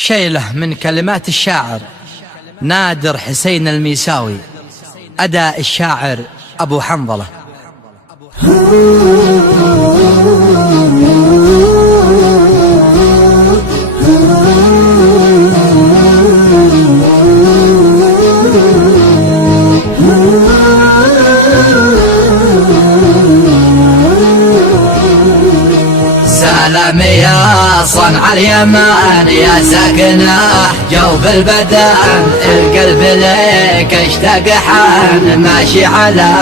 شيلة من كلمات الشاعر نادر حسين الميساوي، أداء الشاعر أبو حنظلة. سلام يا صنع اليمن يا ساكنه جوف البدن، القلب لك اشتاق حان ماشي على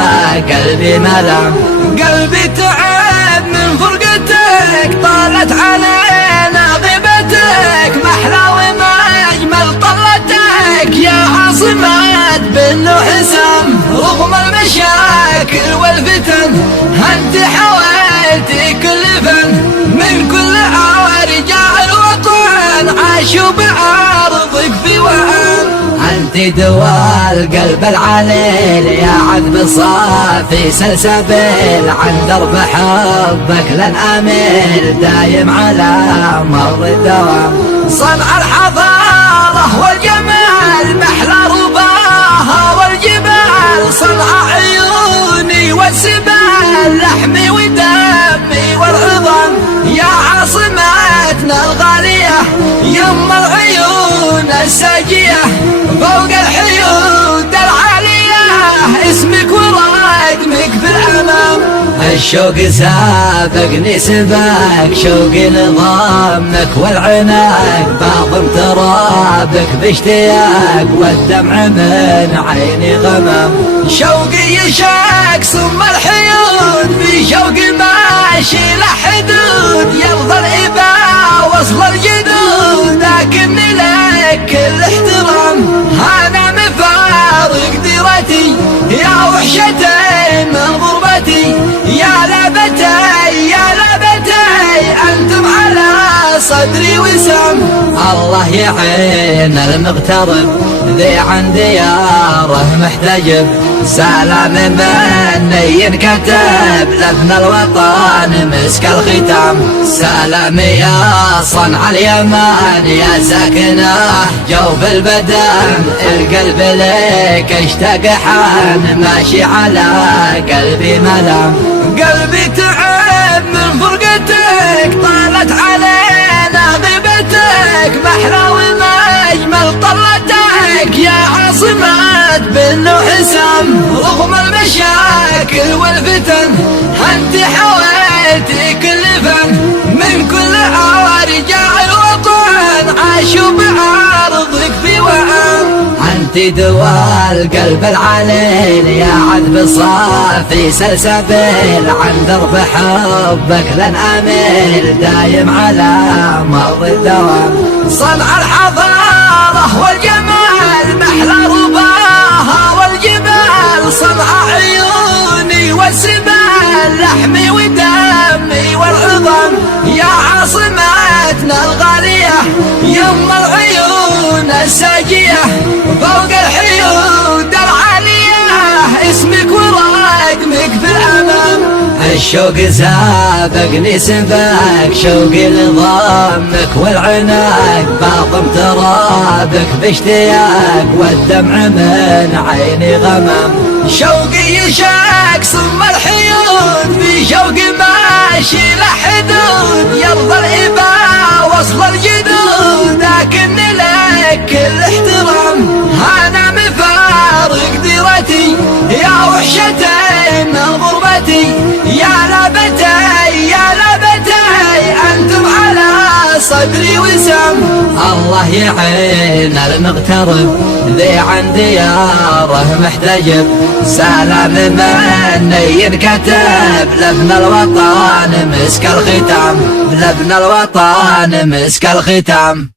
قلبي ملام. قلبي تعب من فرقتك، طالت علينا غيبتك، محلى وما اجمل طلتك يا عاصمة بن حسام. رغم المشاكل والفتن انت حاولتي كل فن، من كل رجال الوطن عاشوا بعرضك في وهن. انت دوا القلب العليل يا عذب صافي سلسبيل، عن درب حبك لن اميل دايم على مر الدوام. صنع الحضاره والجمال محلى رباها والجبال، صنع عيوني والسبال لحمي ودمي والعظام. يا عاصمتنا الغالية يم العيون الساجية، فوق الحيود العالية اسمك ورقمك في الأمام. الشوق سابقني سباك شوقي لضمك والعناق، باطن ترابك باشتياق والدمع من عيني غمام. شوقي يشاك ثم الحيود في شوقي ماشي لحدود، يرضى الإباء وصل الجدود لكني لك كل احترام. أنا مفارق ديرتي يا وحشتي من غربتي، يا لبتي يا لبتي أنتم على صدري وسام. الله يعين المغترب ذي عن دياره محتجب، سلام من ينكتب لابن الوطن مسك الختام. سلام يا صنع اليمن يا ساكنه جوف البدن، القلب لك اشتاق حان ماشي على قلبي ملام. قلبي تعب من فرقتك، طالت علينا غيبتك، محلى وما اجمل طلتك يا عاصمة بن حسام. رغم المشاكل والفتن انت حاولتي كل فن، من كل رجال الوطن عاشوا بعرضك في وهن. انت دوا القلب العليل يا عذب صافي سلسبيل، عن درب حبك لن اميل دايم على مر الدوام. صنع الحضاره والجمال محلى رباها والجبال، صنع عيوني والسبال لحمي ودمي والعظام. يا عاصمتنا الغالية يم العيون الساجية، فوق الحيود العالية اسمك ورقمك في الأمام. الشوق سابقني سباك شوقي لضمك والعناق، باطن ترابك باشتياق والدمع من عيني غمام. شوقي يشاك ثم الحيود في شوقي ماشي لحدود، يرضى الإباء وصل الجدود لكني لك كل احترام. أنا مفارق ديرتي يا وحشتي من غربتي، يا لبتي يا لبتي أنتم على صدري وسام. الله يعين المغترب ذي عن دياره محتجب، سلام من ينكتب لابن الوطن مسك الختام، لابن الوطن مسك الختام.